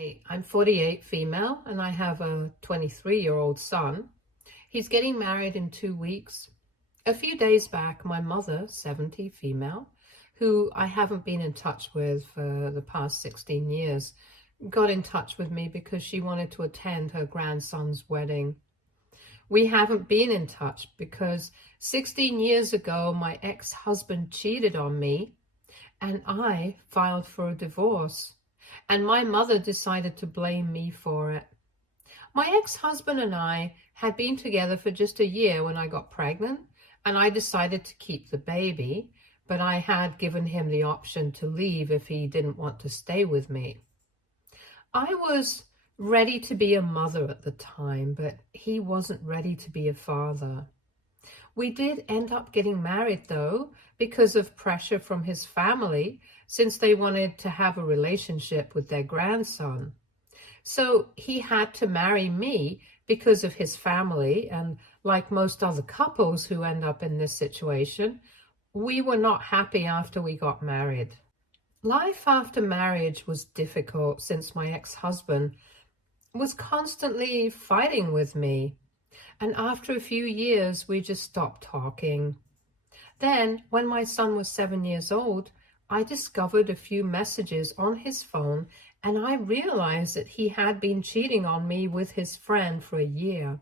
Hey, I'm 48 female and I have a 23-year-old son. He's getting married in 2 weeks. A few days back, my mother, 70 female, who I haven't been in touch with for the past 16 years, got in touch with me because she wanted to attend her grandson's wedding. We haven't been in touch because 16 years ago, my ex-husband cheated on me and I filed for a divorce. And my mother decided to blame me for it. My ex-husband and I had been together for just a year when I got pregnant, and I decided to keep the baby, but I had given him the option to leave if he didn't want to stay with me. I was ready to be a mother at the time, but he wasn't ready to be a father. We did end up getting married, though, because of pressure from his family, since they wanted to have a relationship with their grandson. So he had to marry me because of his family, and like most other couples who end up in this situation, we were not happy after we got married. Life after marriage was difficult since my ex-husband was constantly fighting with me. And after a few years, we just stopped talking. Then, when my son was 7 years old, I discovered a few messages on his phone, and I realized that he had been cheating on me with his friend for a year.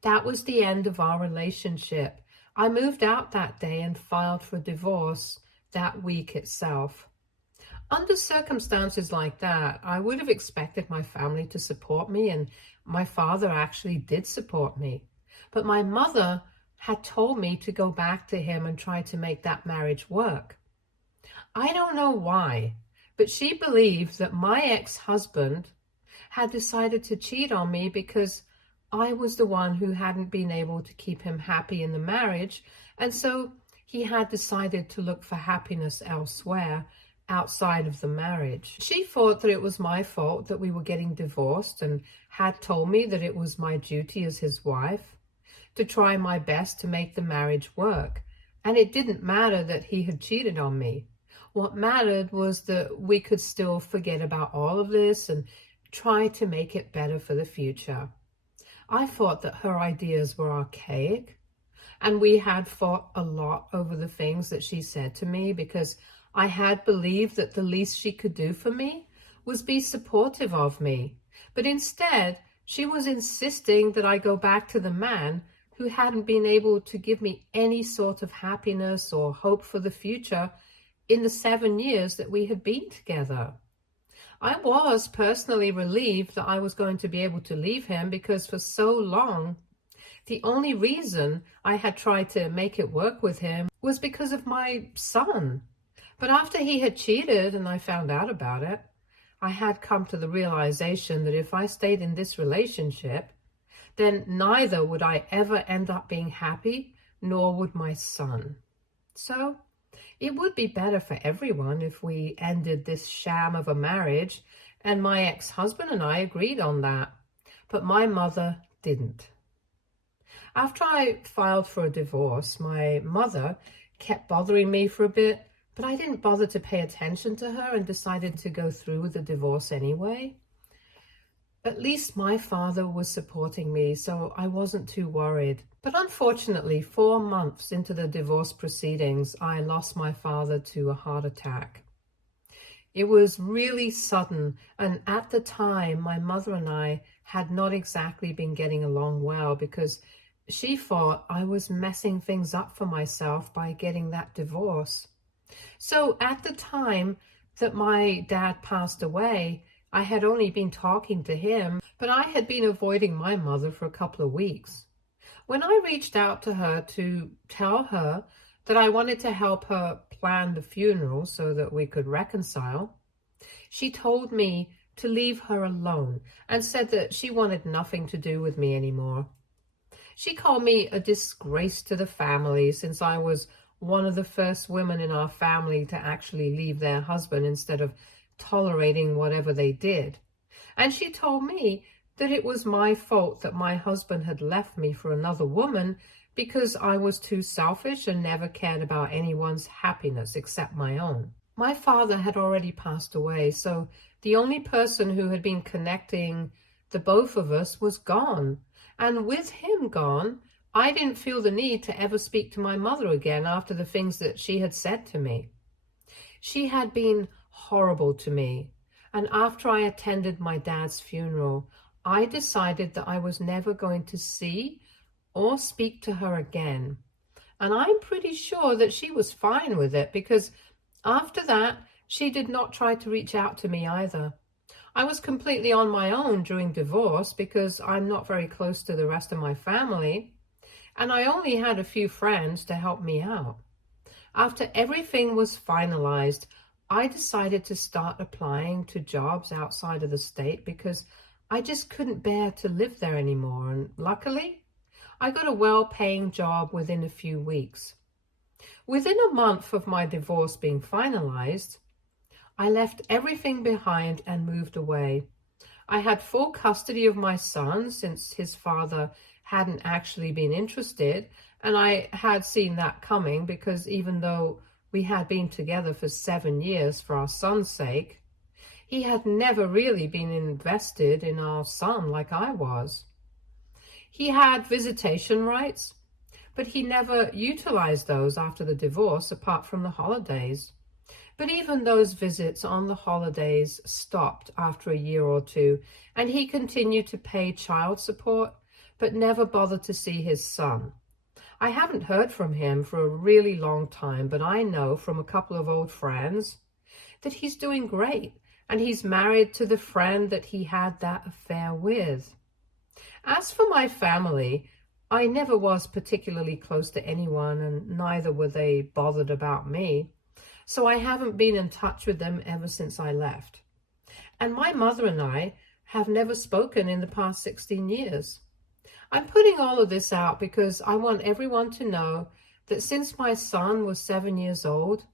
That was the end of our relationship. I moved out that day and filed for divorce that week itself. Under circumstances like that, I would have expected my family to support me, and my father actually did support me. But my mother had told me to go back to him and try to make that marriage work. I don't know why, but she believed that my ex-husband had decided to cheat on me because I was the one who hadn't been able to keep him happy in the marriage, and so he had decided to look for happiness elsewhere, outside of the marriage. She thought that it was my fault that we were getting divorced and had told me that it was my duty as his wife to try my best to make the marriage work. And it didn't matter that he had cheated on me. What mattered was that we could still forget about all of this and try to make it better for the future. I thought that her ideas were archaic, and we had fought a lot over the things that she said to me because I had believed that the least she could do for me was be supportive of me. But instead, she was insisting that I go back to the man who hadn't been able to give me any sort of happiness or hope for the future in the 7 years that we had been together. I was personally relieved that I was going to be able to leave him because for so long, the only reason I had tried to make it work with him was because of my son. But after he had cheated and I found out about it, I had come to the realization that if I stayed in this relationship, then neither would I ever end up being happy, nor would my son. So it would be better for everyone if we ended this sham of a marriage, and my ex-husband and I agreed on that. But my mother didn't. After I filed for a divorce, my mother kept bothering me for a bit, but I didn't bother to pay attention to her and decided to go through with the divorce anyway. At least my father was supporting me, so I wasn't too worried. But unfortunately, 4 months into the divorce proceedings, I lost my father to a heart attack. It was really sudden, and at the time, my mother and I had not exactly been getting along well because she thought I was messing things up for myself by getting that divorce. So at the time that my dad passed away, I had only been talking to him, but I had been avoiding my mother for a couple of weeks. When I reached out to her to tell her that I wanted to help her plan the funeral so that we could reconcile, she told me to leave her alone and said that she wanted nothing to do with me anymore. She called me a disgrace to the family since I was one of the first women in our family to actually leave their husband instead of tolerating whatever they did. And she told me that it was my fault that my husband had left me for another woman because I was too selfish and never cared about anyone's happiness except my own. My father had already passed away, so The only person who had been connecting the both of us was gone. And with him gone, I didn't feel the need to ever speak to my mother again after the things that she had said to me. She had been horrible to me. And after I attended my dad's funeral, I decided that I was never going to see or speak to her again. And I'm pretty sure that she was fine with it, because after that, she did not try to reach out to me either. I was completely on my own during divorce because I'm not very close to the rest of my family, and I only had a few friends to help me out. After everything was finalized, I decided to start applying to jobs outside of the state because I just couldn't bear to live there anymore. And luckily, I got a well-paying job within a few weeks. Within a month of my divorce being finalized, I left everything behind and moved away. I had full custody of my son since his father hadn't actually been interested, and I had seen that coming because even though we had been together for 7 years for our son's sake, he had never really been invested in our son like I was. He had visitation rights, but he never utilized those after the divorce apart from the holidays. But even those visits on the holidays stopped after a year or two, and he continued to pay child support, but never bothered to see his son. I haven't heard from him for a really long time, but I know from a couple of old friends that he's doing great, and he's married to the friend that he had that affair with. As for my family, I never was particularly close to anyone, and neither were they bothered about me. So I haven't been in touch with them ever since I left. And my mother and I have never spoken in the past 16 years. I'm putting all of this out because I want everyone to know that since my son was 7 years old,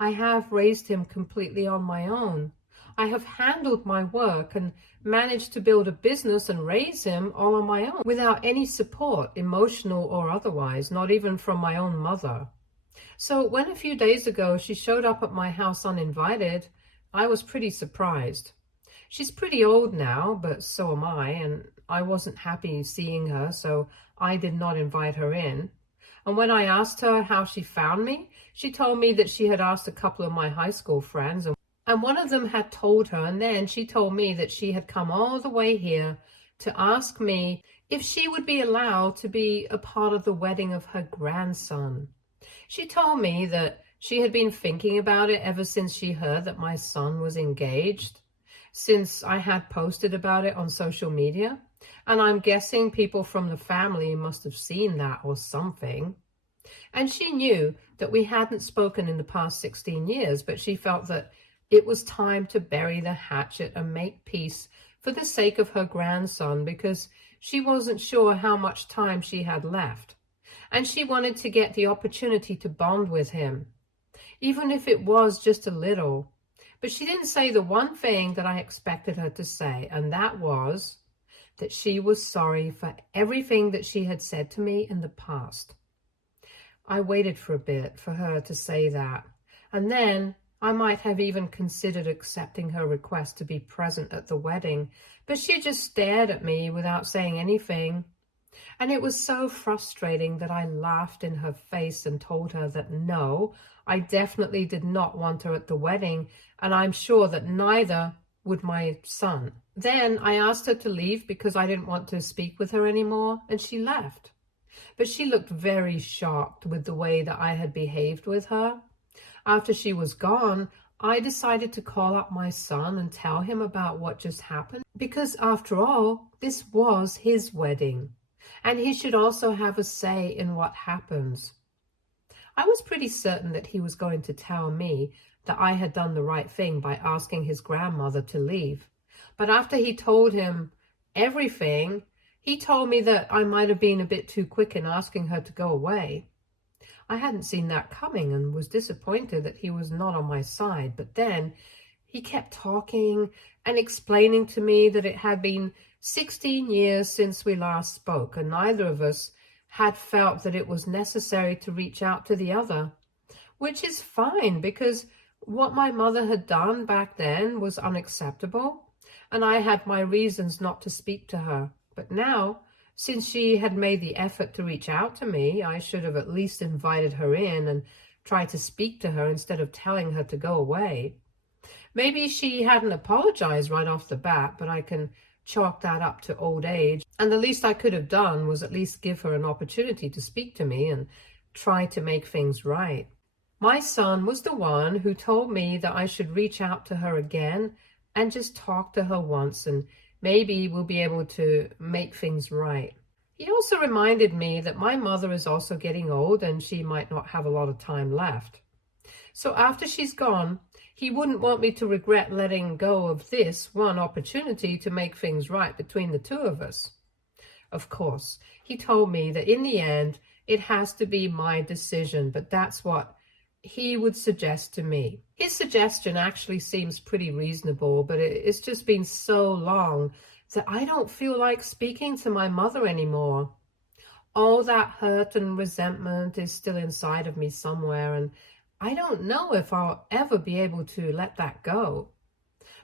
I have raised him completely on my own. I have handled my work and managed to build a business and raise him all on my own without any support, emotional or otherwise, not even from my own mother. So when a few days ago she showed up at my house uninvited, I was pretty surprised. She's pretty old now, but so am I, and I wasn't happy seeing her, so I did not invite her in. And when I asked her how she found me, she told me that she had asked a couple of my high school friends, and one of them had told her, and then she told me that she had come all the way here to ask me if she would be allowed to be a part of the wedding of her grandson. She told me that she had been thinking about it ever since she heard that my son was engaged, since I had posted about it on social media, and I'm guessing people from the family must have seen that or something. And she knew that we hadn't spoken in the past 16 years, but she felt that it was time to bury the hatchet and make peace for the sake of her grandson, because she wasn't sure how much time she had left. And she wanted to get the opportunity to bond with him, even if it was just a little. But she didn't say the one thing that I expected her to say, and that was that she was sorry for everything that she had said to me in the past. I waited for a bit for her to say that, and then I might have even considered accepting her request to be present at the wedding, but she just stared at me without saying anything. And it was so frustrating that I laughed in her face and told her that no, I definitely did not want her at the wedding, and I'm sure that neither would my son. Then I asked her to leave because I didn't want to speak with her anymore, and she left. But she looked very shocked with the way that I had behaved with her. After she was gone, I decided to call up my son and tell him about what just happened, because after all, this was his wedding, and he should also have a say in what happens. I was pretty certain that he was going to tell me that I had done the right thing by asking his grandmother to leave. But after he told him everything, he told me that I might have been a bit too quick in asking her to go away. I hadn't seen that coming and was disappointed that he was not on my side. But then he kept talking and explaining to me that it had been 16 years since we last spoke, and neither of us had felt that it was necessary to reach out to the other, which is fine because What my mother had done back then was unacceptable, and I had my reasons not to speak to her. But now, since she had made the effort to reach out to me, I should have at least invited her in and tried to speak to her instead of telling her to go away. Maybe she hadn't apologized right off the bat, but I can chalk that up to old age. And the least I could have done was at least give her an opportunity to speak to me and try to make things right. My son was the one who told me that I should reach out to her again and just talk to her once, and maybe we'll be able to make things right. He also reminded me that my mother is also getting old and she might not have a lot of time left. So after she's gone, he wouldn't want me to regret letting go of this one opportunity to make things right between the two of us. Of course, he told me that in the end, it has to be my decision, but that's what he would suggest to me. His suggestion actually seems pretty reasonable, but it's just been so long that I don't feel like speaking to my mother anymore. All that hurt and resentment is still inside of me somewhere, and I don't know if I'll ever be able to let that go.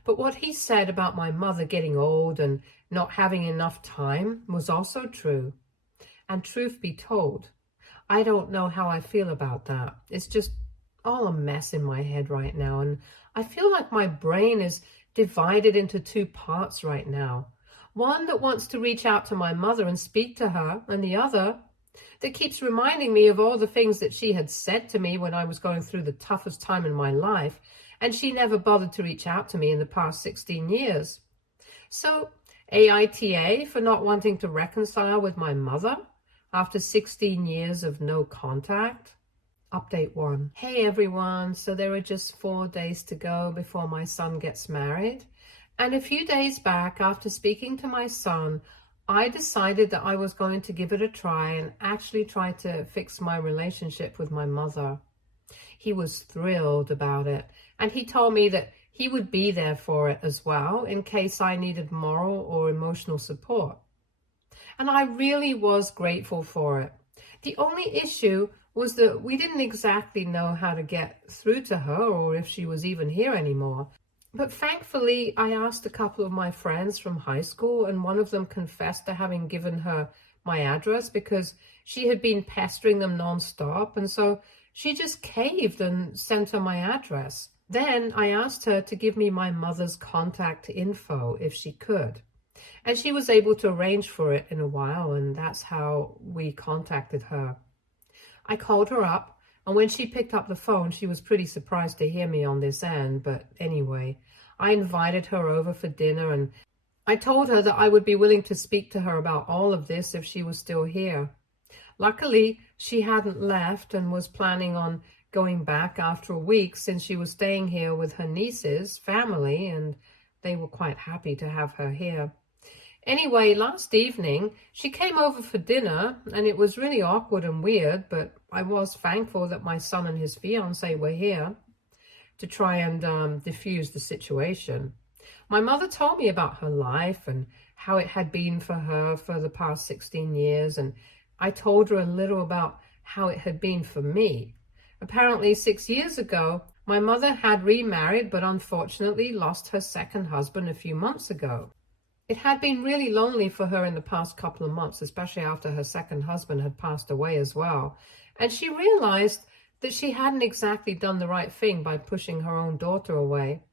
But what he said about my mother getting old and not having enough time was also true. And truth be told, I don't know how I feel about that. It's just all a mess in my head right now, and I feel like my brain is divided into two parts right now. One that wants to reach out to my mother and speak to her, and the other that keeps reminding me of all the things that she had said to me when I was going through the toughest time in my life, and she never bothered to reach out to me in the past 16 years. So, AITA for not wanting to reconcile with my mother after 16 years of no contact. Update 1. Hey everyone, so there are just 4 days to go before my son gets married. And a few days back, after speaking to my son, I decided that I was going to give it a try and actually try to fix my relationship with my mother. He was thrilled about it, and he told me that he would be there for it as well in case I needed moral or emotional support. And I really was grateful for it. The only issue was that we didn't exactly know how to get through to her or if she was even here anymore. But thankfully, I asked a couple of my friends from high school, and one of them confessed to having given her my address because she had been pestering them nonstop, and so she just caved and sent her my address. Then I asked her to give me my mother's contact info if she could. And she was able to arrange for it in a while, and that's how we contacted her. I called her up, and when she picked up the phone, she was pretty surprised to hear me on this end. But anyway, I invited her over for dinner, and I told her that I would be willing to speak to her about all of this if she was still here. Luckily, she hadn't left and was planning on going back after a week since she was staying here with her niece's family, and they were quite happy to have her here. Anyway, last evening, she came over for dinner, and it was really awkward and weird, but I was thankful that my son and his fiancée were here to try and diffuse the situation. My mother told me about her life and how it had been for her for the past 16 years, and I told her a little about how it had been for me. Apparently, 6 years ago, my mother had remarried, but unfortunately lost her second husband a few months ago. It had been really lonely for her in the past couple of months, especially after her second husband had passed away as well. And she realized that she hadn't exactly done the right thing by pushing her own daughter away.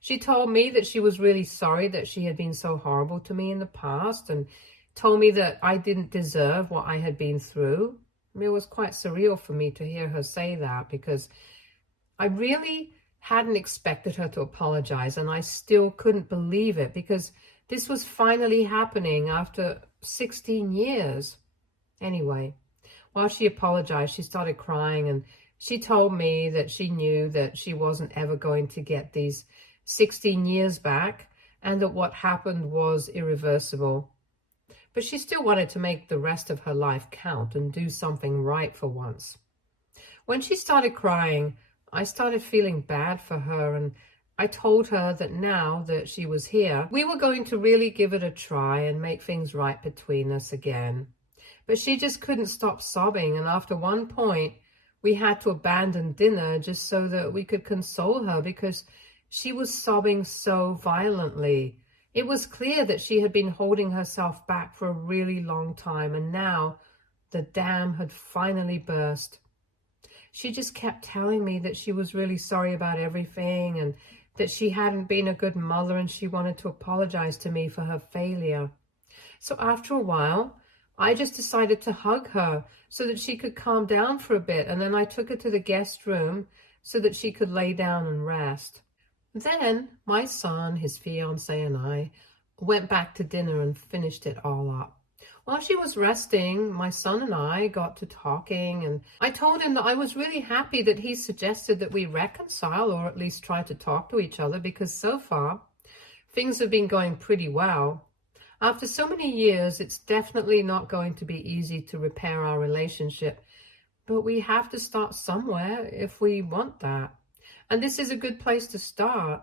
She told me that she was really sorry that she had been so horrible to me in the past, and told me that I didn't deserve what I had been through. It was quite surreal for me to hear her say that, because I really hadn't expected her to apologize, and I still couldn't believe it, because this was finally happening after 16 years. Anyway, while she apologized, she started crying, and she told me that she knew that she wasn't ever going to get these 16 years back, and that what happened was irreversible. But she still wanted to make the rest of her life count and do something right for once. When she started crying, I started feeling bad for her, and I told her that now that she was here, we were going to really give it a try and make things right between us again. But she just couldn't stop sobbing, and after one point, we had to abandon dinner just so that we could console her because she was sobbing so violently. It was clear that she had been holding herself back for a really long time, and now the dam had finally burst. She just kept telling me that she was really sorry about everything and that she hadn't been a good mother, and she wanted to apologize to me for her failure. So after a while, I just decided to hug her so that she could calm down for a bit, and then I took her to the guest room so that she could lay down and rest. Then my son, his fiancée, and I went back to dinner and finished it all up. While she was resting, my son and I got to talking, and I told him that I was really happy that he suggested that we reconcile, or at least try to talk to each other, because so far things have been going pretty well. After so many years, it's definitely not going to be easy to repair our relationship, but we have to start somewhere if we want that. And this is a good place to start.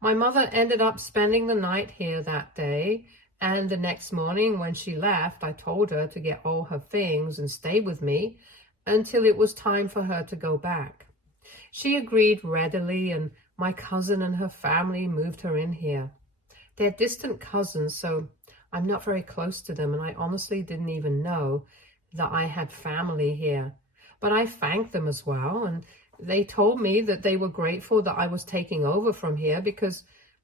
My mother ended up spending the night here that day, and the next morning when she left, I told her to get all her things and stay with me until it was time for her to go back. She agreed readily, and my cousin and her family moved her in here. They're distant cousins, so I'm not very close to them, and I honestly didn't even know that I had family here. But I thanked them as well, and they told me that they were grateful that I was taking over from here because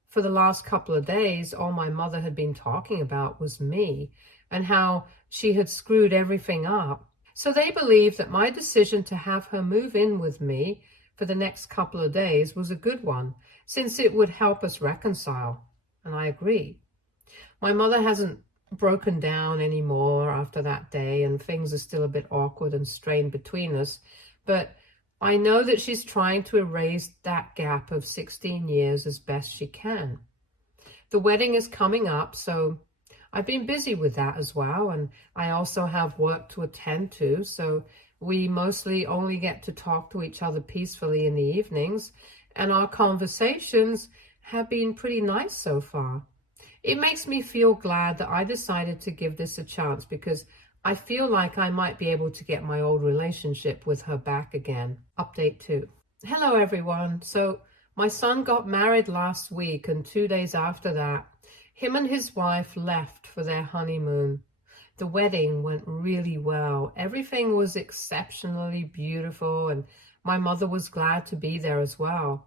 for the last couple of days, all my mother had been talking about was me and how she had screwed everything up. So they believed that my decision to have her move in with me for the next couple of days was a good one, since it would help us reconcile. And I agree. My mother hasn't broken down anymore after that day, and things are still a bit awkward and strained between us, but I know that she's trying to erase that gap of 16 years as best she can. The wedding is coming up, so I've been busy with that as well, and I also have work to attend to, so we mostly only get to talk to each other peacefully in the evenings, and our conversations have been pretty nice so far. It makes me feel glad that I decided to give this a chance because I feel like I might be able to get my old relationship with her back again. Update 2. Hello everyone. So my son got married last week, and 2 days after that, him and his wife left for their honeymoon. The wedding went really well. Everything was exceptionally beautiful, and my mother was glad to be there as well.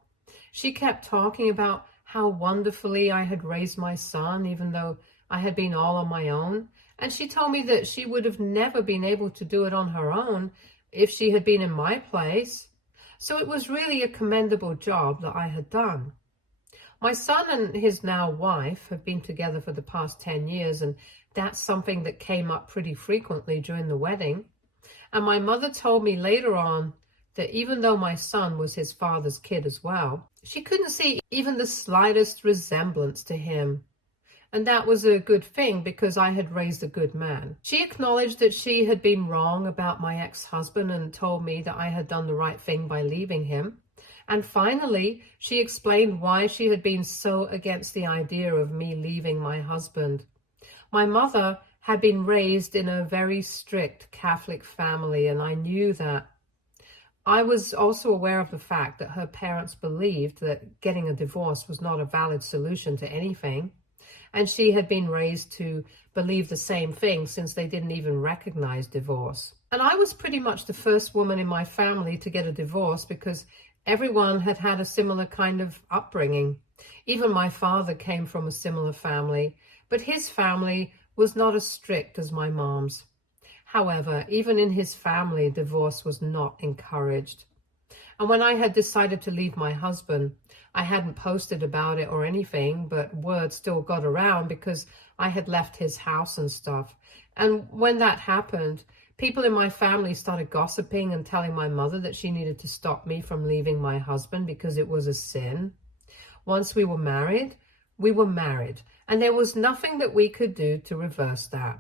She kept talking about how wonderfully I had raised my son, even though I had been all on my own. And she told me that she would have never been able to do it on her own if she had been in my place. So it was really a commendable job that I had done. My son and his now wife have been together for the past 10 years, and that's something that came up pretty frequently during the wedding. And my mother told me later on that even though my son was his father's kid as well, she couldn't see even the slightest resemblance to him. And that was a good thing because I had raised a good man. She acknowledged that she had been wrong about my ex-husband and told me that I had done the right thing by leaving him. And finally, she explained why she had been so against the idea of me leaving my husband. My mother had been raised in a very strict Catholic family, and I knew that. I was also aware of the fact that her parents believed that getting a divorce was not a valid solution to anything. And she had been raised to believe the same thing since they didn't even recognize divorce. And I was pretty much the first woman in my family to get a divorce because everyone had had a similar kind of upbringing. Even my father came from a similar family, but his family was not as strict as my mom's. However, even in his family, divorce was not encouraged. And when I had decided to leave my husband, I hadn't posted about it or anything, but word still got around because I had left his house and stuff. And when that happened, people in my family started gossiping and telling my mother that she needed to stop me from leaving my husband because it was a sin. Once we were married, and there was nothing that we could do to reverse that.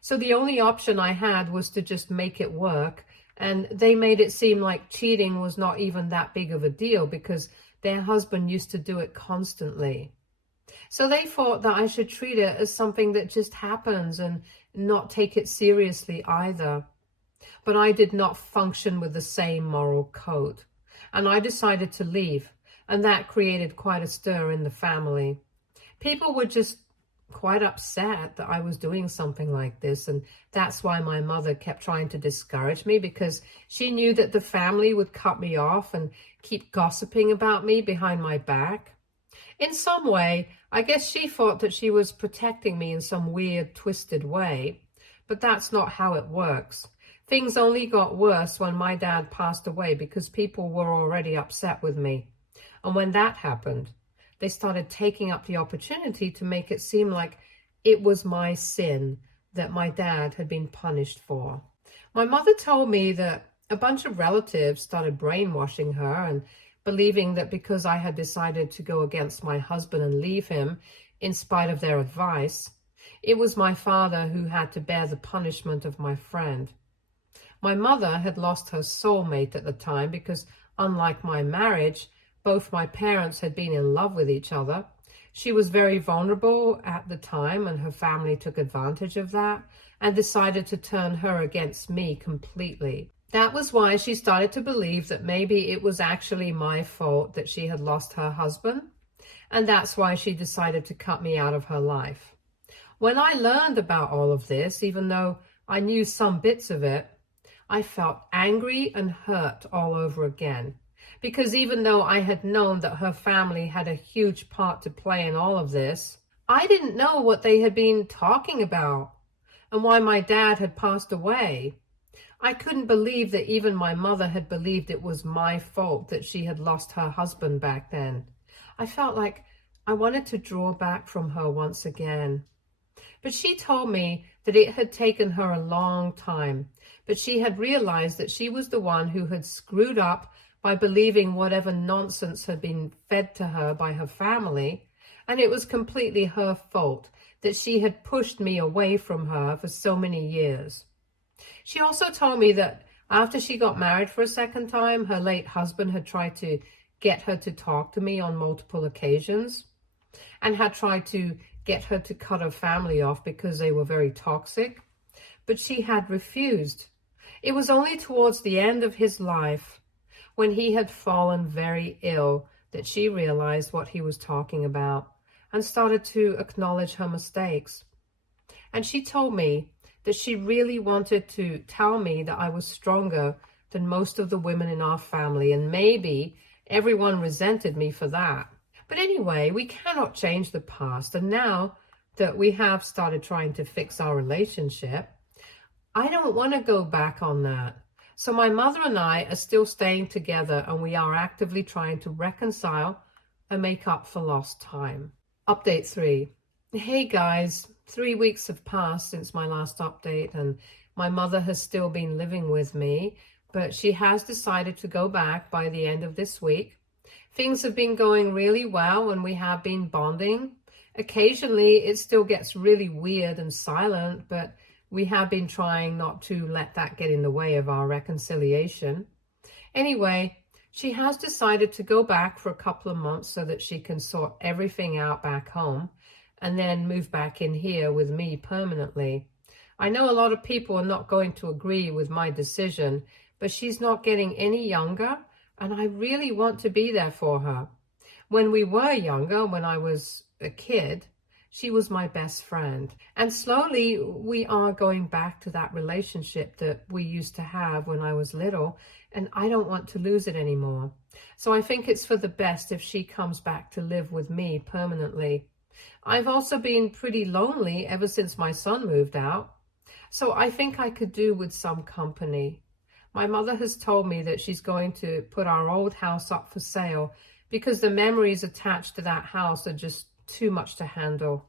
So the only option I had was to just make it work. And they made it seem like cheating was not even that big of a deal because their husband used to do it constantly. So they thought that I should treat it as something that just happens and not take it seriously either. but I did not function with the same moral code. And I decided to leave, and that created quite a stir in the family. People were just quite upset that I was doing something like this, and that's why my mother kept trying to discourage me, because she knew that the family would cut me off and keep gossiping about me behind my back. In some way, I guess she thought that she was protecting me in some weird, twisted way, but that's not how it works. Things only got worse when my dad passed away because people were already upset with me. And when that happened, they started taking up the opportunity to make it seem like it was my sin that my dad had been punished for. My mother told me that a bunch of relatives started brainwashing her and believing that because I had decided to go against my husband and leave him in spite of their advice, it was my father who had to bear the punishment of my friend. My mother had lost her soulmate at the time because, unlike my marriage, both my parents had been in love with each other. She was very vulnerable at the time, and her family took advantage of that and decided to turn her against me completely. That was why she started to believe that maybe it was actually my fault that she had lost her husband, and that's why she decided to cut me out of her life. When I learned about all of this, even though I knew some bits of it, I felt angry and hurt all over again. Because even though I had known that her family had a huge part to play in all of this, I didn't know what they had been talking about and why my dad had passed away. I couldn't believe that even my mother had believed it was my fault that she had lost her husband back then. I felt like I wanted to draw back from her once again. But she told me that it had taken her a long time, but she had realized that she was the one who had screwed up by believing whatever nonsense had been fed to her by her family, and it was completely her fault that she had pushed me away from her for so many years. She also told me that after she got married for a second time, her late husband had tried to get her to talk to me on multiple occasions and had tried to get her to cut her family off because they were very toxic, but she had refused. It was only towards the end of his life, when he had fallen very ill, that she realized what he was talking about and started to acknowledge her mistakes. And she told me that she really wanted to tell me that I was stronger than most of the women in our family, and maybe everyone resented me for that. But anyway, we cannot change the past, and now that we have started trying to fix our relationship, I don't want to go back on that. So my mother and I are still staying together, and we are actively trying to reconcile and make up for lost time. Update 3. Hey guys, 3 weeks have passed since my last update, and my mother has still been living with me, but she has decided to go back by the end of this week. Things have been going really well, and we have been bonding. Occasionally, it still gets really weird and silent, but we have been trying not to let that get in the way of our reconciliation. Anyway, she has decided to go back for a couple of months so that she can sort everything out back home and then move back in here with me permanently. I know a lot of people are not going to agree with my decision, but she's not getting any younger, and I really want to be there for her. When we were younger, when I was a kid, she was my best friend. And slowly we are going back to that relationship that we used to have when I was little, and I don't want to lose it anymore. So I think it's for the best if she comes back to live with me permanently. I've also been pretty lonely ever since my son moved out, so I think I could do with some company. My mother has told me that she's going to put our old house up for sale because the memories attached to that house are just too much to handle,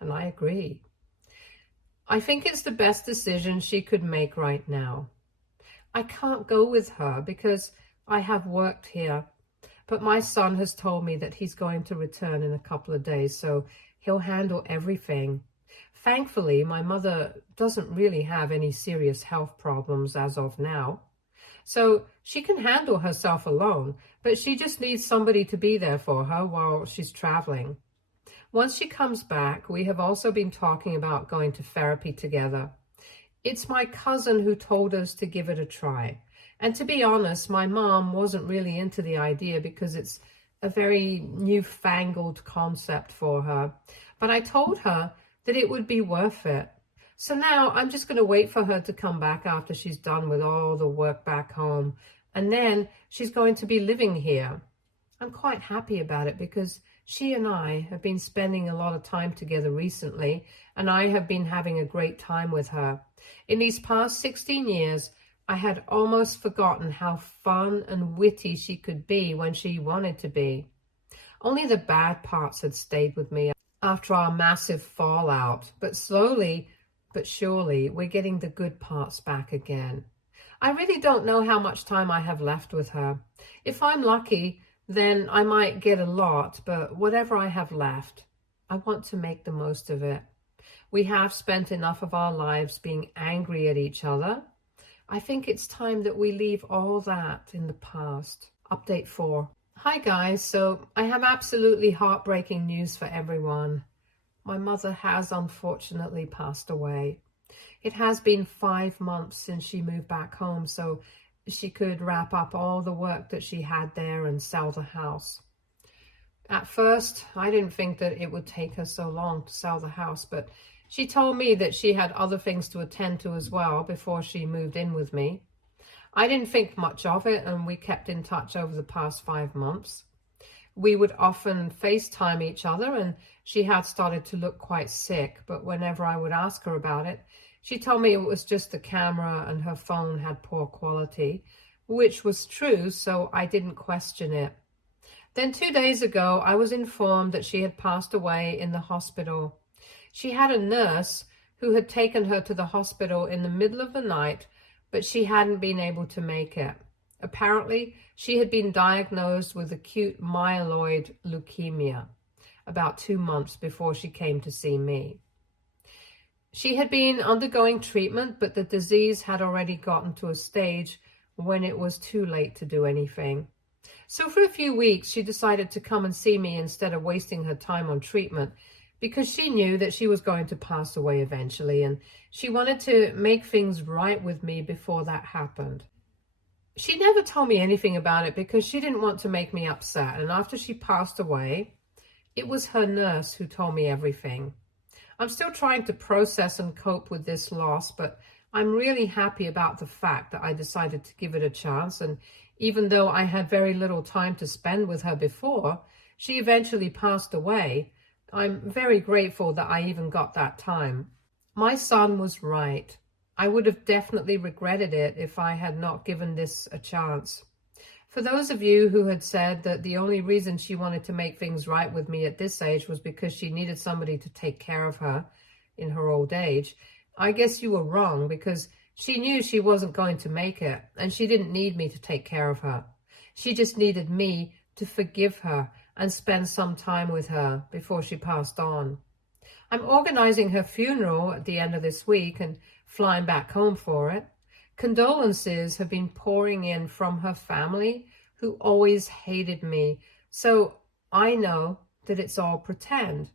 and I agree. I think it's the best decision she could make right now. I can't go with her because I have worked here, but my son has told me that he's going to return in a couple of days, so he'll handle everything. Thankfully, my mother doesn't really have any serious health problems as of now, so she can handle herself alone, but she just needs somebody to be there for her while she's traveling. Once she comes back, we have also been talking about going to therapy together. It's my cousin who told us to give it a try. And to be honest, my mom wasn't really into the idea because it's a very newfangled concept for her. But I told her that it would be worth it. So now I'm just going to wait for her to come back after she's done with all the work back home. And then she's going to be living here. I'm quite happy about it because she and I have been spending a lot of time together recently, and I have been having a great time with her. In these past 16 years, I had almost forgotten how fun and witty she could be when she wanted to be. Only the bad parts had stayed with me after our massive fallout, but slowly but surely we're getting the good parts back again. I really don't know how much time I have left with her. If I'm lucky, then I might get a lot, but whatever I have left, I want to make the most of it. We have spent enough of our lives being angry at each other. I think it's time that we leave all that in the past. Update 4. Hi guys, so I have absolutely heartbreaking news for everyone. My mother has unfortunately passed away. It has been 5 months since she moved back home, so she could wrap up all the work that she had there and sell the house. At first, I didn't think that it would take her so long to sell the house, but she told me that she had other things to attend to as well before she moved in with me. I didn't think much of it, and we kept in touch over the past 5 months. We would often FaceTime each other, and she had started to look quite sick, but whenever I would ask her about it, she told me it was just the camera and her phone had poor quality, which was true, so I didn't question it. Then 2 days ago, I was informed that she had passed away in the hospital. She had a nurse who had taken her to the hospital in the middle of the night, but she hadn't been able to make it. Apparently, she had been diagnosed with acute myeloid leukemia about 2 months before she came to see me. She had been undergoing treatment, but the disease had already gotten to a stage when it was too late to do anything. So for a few weeks, she decided to come and see me instead of wasting her time on treatment, because she knew that she was going to pass away eventually, and she wanted to make things right with me before that happened. She never told me anything about it because she didn't want to make me upset, and after she passed away, it was her nurse who told me everything. I'm still trying to process and cope with this loss, but I'm really happy about the fact that I decided to give it a chance, and even though I had very little time to spend with her before she eventually passed away, I'm very grateful that I even got that time. My son was right. I would have definitely regretted it if I had not given this a chance. For those of you who had said that the only reason she wanted to make things right with me at this age was because she needed somebody to take care of her in her old age, I guess you were wrong, because she knew she wasn't going to make it, and she didn't need me to take care of her. She just needed me to forgive her and spend some time with her before she passed on. I'm organizing her funeral at the end of this week and flying back home for it. Condolences have been pouring in from her family, who always hated me, so I know that it's all pretend.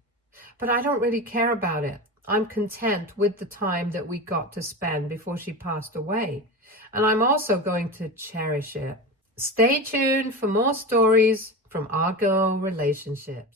But I don't really care about it. I'm content with the time that we got to spend before she passed away, and I'm also going to cherish it. Stay tuned for more stories from our girl relationships.